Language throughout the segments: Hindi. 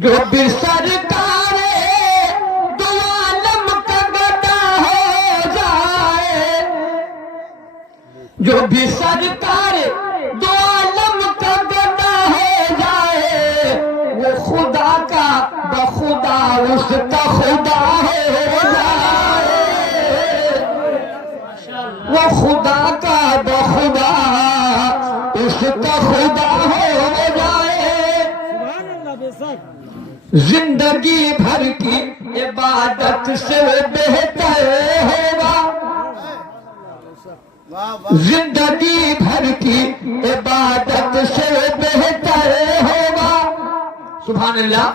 जो भी सरकार दो आलम का गदा हो जाए, जो भी सरकार दो आलम का गदा हो जाए, वो खुदा का बखुदा उसका खुदा हो जाए, वो खुदा का बखुदा उसका खुदा हो जाए। जिंदगी भर की इबादत से बेहतर होगा, जिंदगी भर की इबादत से बेहतर होगा। सुभान अल्लाह।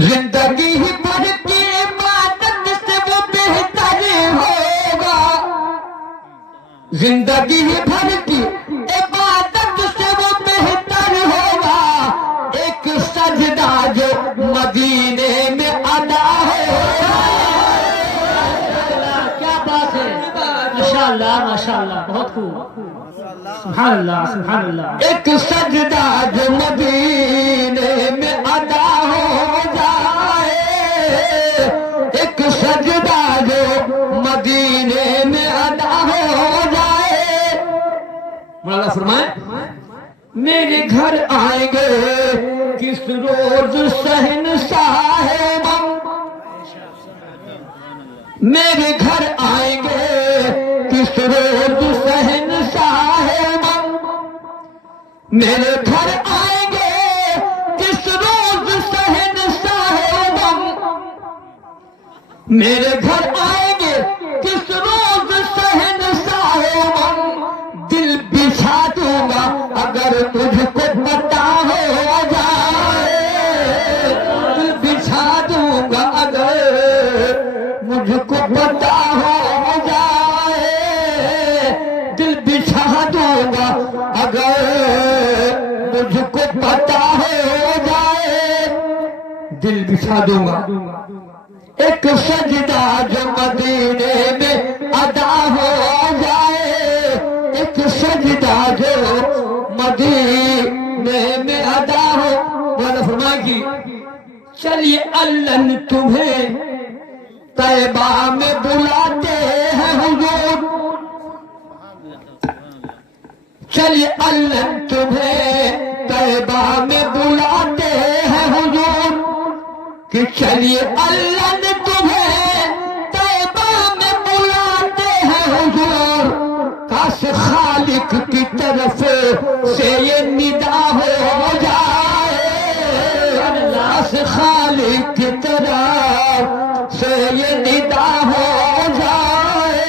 जिंदगी भर की इबादत से वो बेहतर होगा, जिंदगी भर की इबादत से वो बेहतर होगा। एक सजदा जो मदीने में अदा होगा। क्या बात है, माशाअल्लाह माशाअल्लाह, बहुत खूब, सुभान अल्लाह सुभान अल्लाह। एक सजदा जो मदीने में अदा हो जाए, एक सजदा जो मदीने में अदा हो जाए। मौला फरमाए मेरे घर आएंगे किस रोज शहंशाह गम, मेरे घर आएंगे किस रोज शहंशाह गम, मेरे घर आएंगे किस रोज शहंशाह गम, मेरे घर आएंगे किस रोज शहंशाह गम। दिल बिछा दूंगा अगर मुझको पता हो जाए, दिल बिछा दूंगा अगर मुझको पता हो जाए, दिल बिछा दूंगा अगर मुझको पता हो जाए, दिल बिछा दूंगा। एक सजदा जो मदीने में अदा हो जाए, एक सजदा जो मदीने में अदा हो। मौला फरमाएगी चलिए अल्लाह तुम्हें तैबा में बुलाते हैं हुजूर, चलिए अल्लाह तुम्हें तैबा में बुलाते हैं हुजूर, कि चलिए अल्लाह ने तुम्हें तैबा में बुलाते हैं हुजूर। काश खालिक की तरफ से ये निदा हो जाए, काश खालिक की तरफ से ये निदा हो जाए,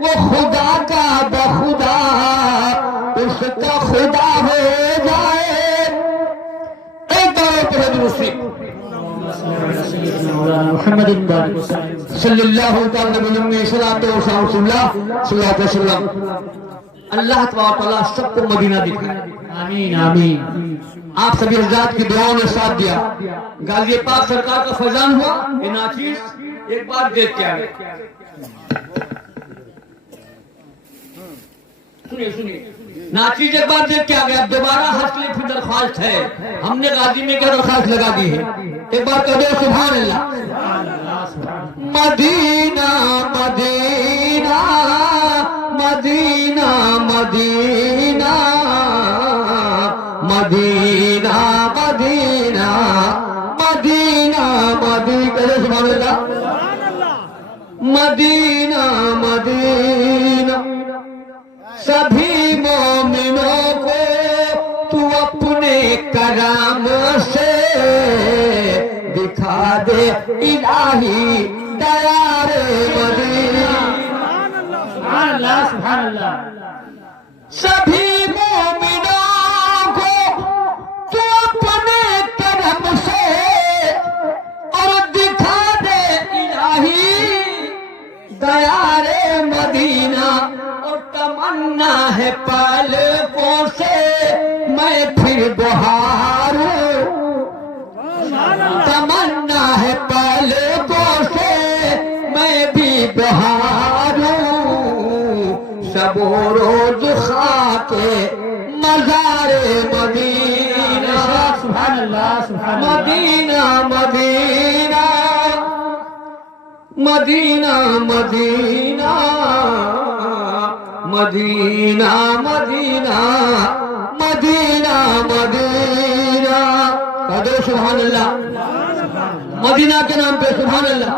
वो खुदा का बखुदा उसका खुदा हो जाए। एक दौर पर दूसरी अल्लाह तआला सबको मदीना दिखाए। आमीन आमीन। आप सभी हज़रात की दुआओं ने साथ दिया। गाज़ी पाक सरकार का फैजान हुआ, ये नाचीज एक बार देख के आए। सुनिए सुनिए, नाचीज एक बार देख के आ गया। अब दोबारा हज के लिए फिर दरख्वास्त है, हमने गाजी में क्या दरख्वास्त लगा दी है। एक बार कह दो सुभान अल्लाह। Medina Medina Medina Medina Medina Medina Medina Medina, सुभान अल्लाह। मदीना मदीना सभी मोमिनों को तू अपने करम से दिखा दे इलाही दयारे मदीना। सुभान अल्लाह सुभान अल्लाह। सभी मोमिनों को तू अपने करम से और दिखा दे इलाही दयारे मदीना। और तमन्ना है पलकों से मैं फिर बहारूं, तमन्ना है पलकों से मैं भी बहारूं। सबो रोज खाके मज़ारे मदीना। सुभान अल्लाह सुभान अल्लाह। Medina Medina Medina Medina Medina Medina Medina Medina कदो सुभान अल्लाह। मदीना के नाम पे सुभान अल्लाह।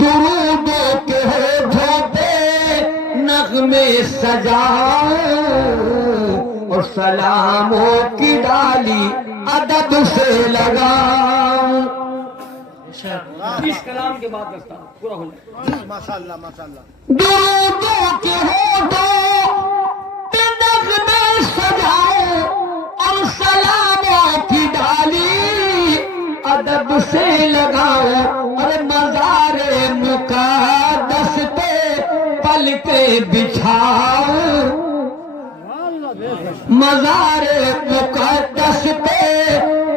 दुरूदों के होठों पे नगमे सजाओ और सलामों की डाली अदब से लगाओ। इस कलाम के बाद रखता पूरा हो जाए। माशाअल्लाह माशाअल्लाह। दुरूदों के होठों पे नगमे सजाओ और सलामों की डाली अदब से लगाओ। अरे मज़ारे मुक़द्दस पे पलके बिछाओ। मज़ारे मुक़द्दस पे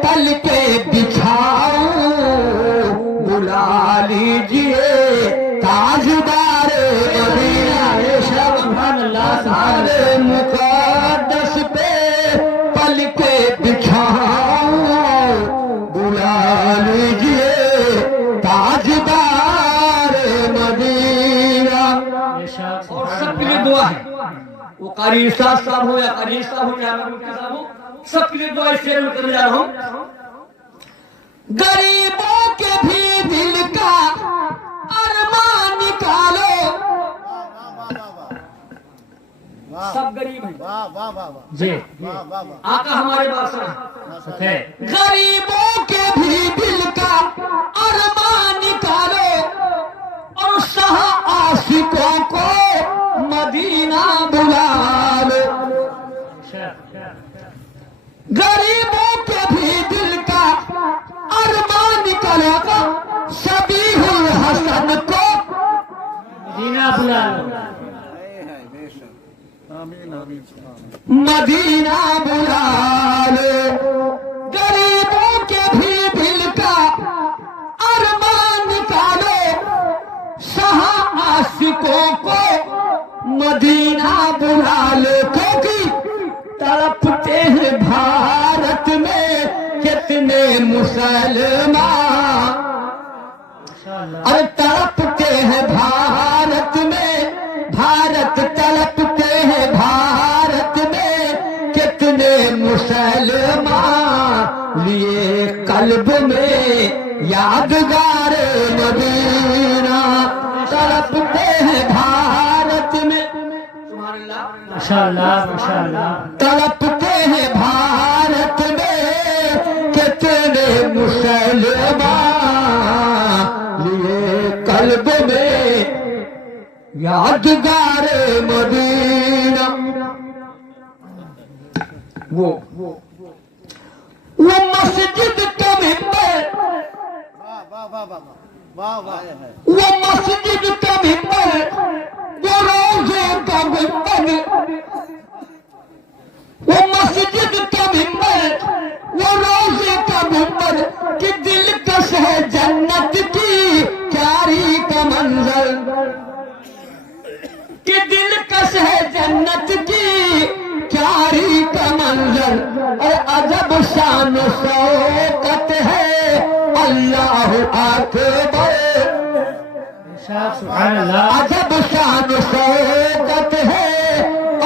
पलके बिछाओ। बुला लीजिए ताजदार मदीना। सुभान अल्लाह सुभान मज़ारे मुक़द्दस पे पलके बिछाओ। बुला लीजिए ताजदार मदीना। और सबके लिए दुआ है, वो कारी इरशाद साहब हो या कारी साहब हो या मुफ्ती साहब हो, सबके लिए दुआ इसलिए करने जा रहा हूं। गरीबों के भी दिल का अरमान निकालो। सब गरीब हैं। वाह वाह वाह वाह जी वाह वाह वाह। आका हमारे बादशाह है। गरीबों के भी दिल का अरमान निकालो और शाह आशिकों को मदीना बुला लो। गरीबों के भी दिल का अरमान निकालो शबीहुल हसन को मदीना बुला लो। मदीना बुला लो। गरीबों के भी दिल का अरमान निकालो शाह आशिकों को मदीना बुला लो। क्योंकि तड़पते हैं भारत में कितने मुसलमान। अरे तड़पते हैं भारत में, भारत तड़पते हैं भारत में कितने मुसलमान। लिए कल्ब में यादगार मदीना तड़पते हैं भारत में। माशाअल्लाह माशाअल्लाह। तड़पते हैं भारत में कितने मुसलमान। लिए कल्ब में यादगार मदीना। वो मस्जिद का मिंबर, वाह वाह वाह वाह वाह वाह। वो मस्जिद का मिंबर, वो रोजे का मिंबर। वो मस्जिद का मिंबर, वो रोजे का मिंबर कि दिलकश है जन्नत की क्यारी का मंजर। कि दिलकश है जन्नत की क्यारी का मंजर। और अजब शान शौकत है अल्लाह अकबर। सुभान अल्लाह। अजब शान शौकत है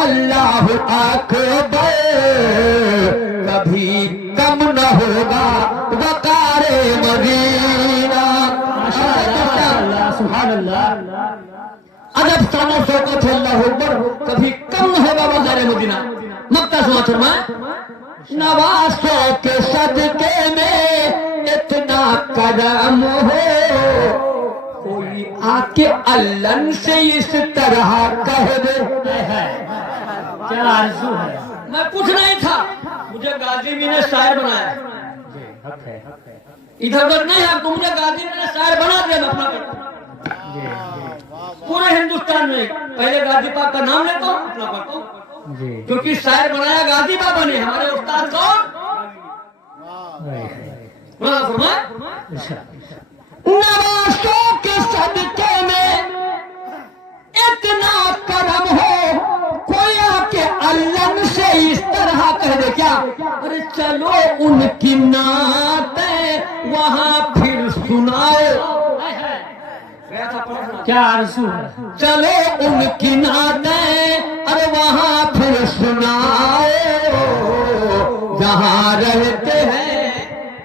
अल्लाह अकबर। कभी कम न होगा वकारे मदीना। माशाअल्लाह सुभान अल्लाह। अजब शान शौकत है अल्लाह अकबर। कभी कम न होगा वकारे मदीना। मक्ता सुना फरमाए नवासों के सदके में इतना करम हो। कोई आके अल्लाह से इस तरह कह दे। क्या आरज़ू है। मैं कुछ नहीं था, मुझे गाजी मी ने शायर बनाया। हक है। इधर उधर नहीं है, तो मुझे गाजी मी ने शायर बना दिया। मैं अपना करता हूं। पूरे हिंदुस्तान में पहले गाजी पाक का नाम लेता हूँ, अपना पढ़ता हूँ। क्योंकि शायर बनाया गाजी बाबा ने। हमारे उस्ताद कौन? नवासों के सदके में इतना करम हो। कोई आके अल्लाह से इस तरह कह दे क्या अरे चलो उनकी नाते वहां फिर सुनाओ। क्या आरज़ू है। चलो उनकी नाते अरे वहां फिर सुनाओ, जहां रहते हैं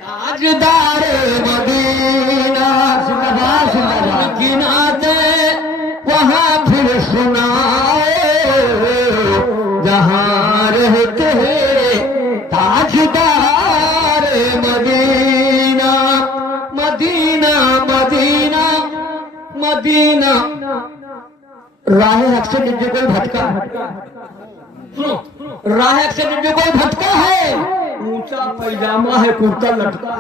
ताजदार मदीना। जिंदाबाद जिंदाबाद। उनकी नाते वहां फिर सुनाओ, जहां रहते हैं ताजदार मदीना। Medina Medina Medina. राह हक से जब कोई भटका, सुनो, राह हक से जब कोई भटका है, ऊंचा पैजामा है कुर्ता लटका।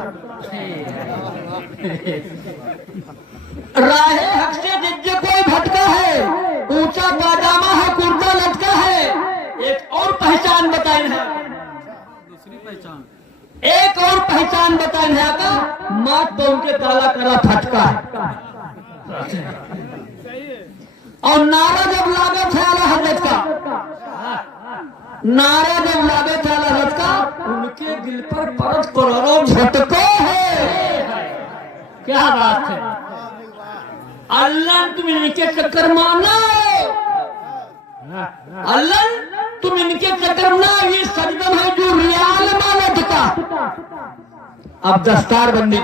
राह हक से जब कोई भटका है, ऊंचा पैजामा है कुर्ता लटका है। एक और पहचान बताई है, दूसरी पहचान, एक और पहचान बताई है का माँ तो उनके काला काला फटका है। और नारा जब लागत है आला हजरत का, नारा जब लागत है आला हजरत का, उनके दिल पर परत करोड़ों झटको है। क्या बात है। अल्लाह तुम इनके चक्कर माना, अल्लाह तुम इनके चक्कर ना, ये सरगम है जो रियाल मानत का। अब दस्तार बंदी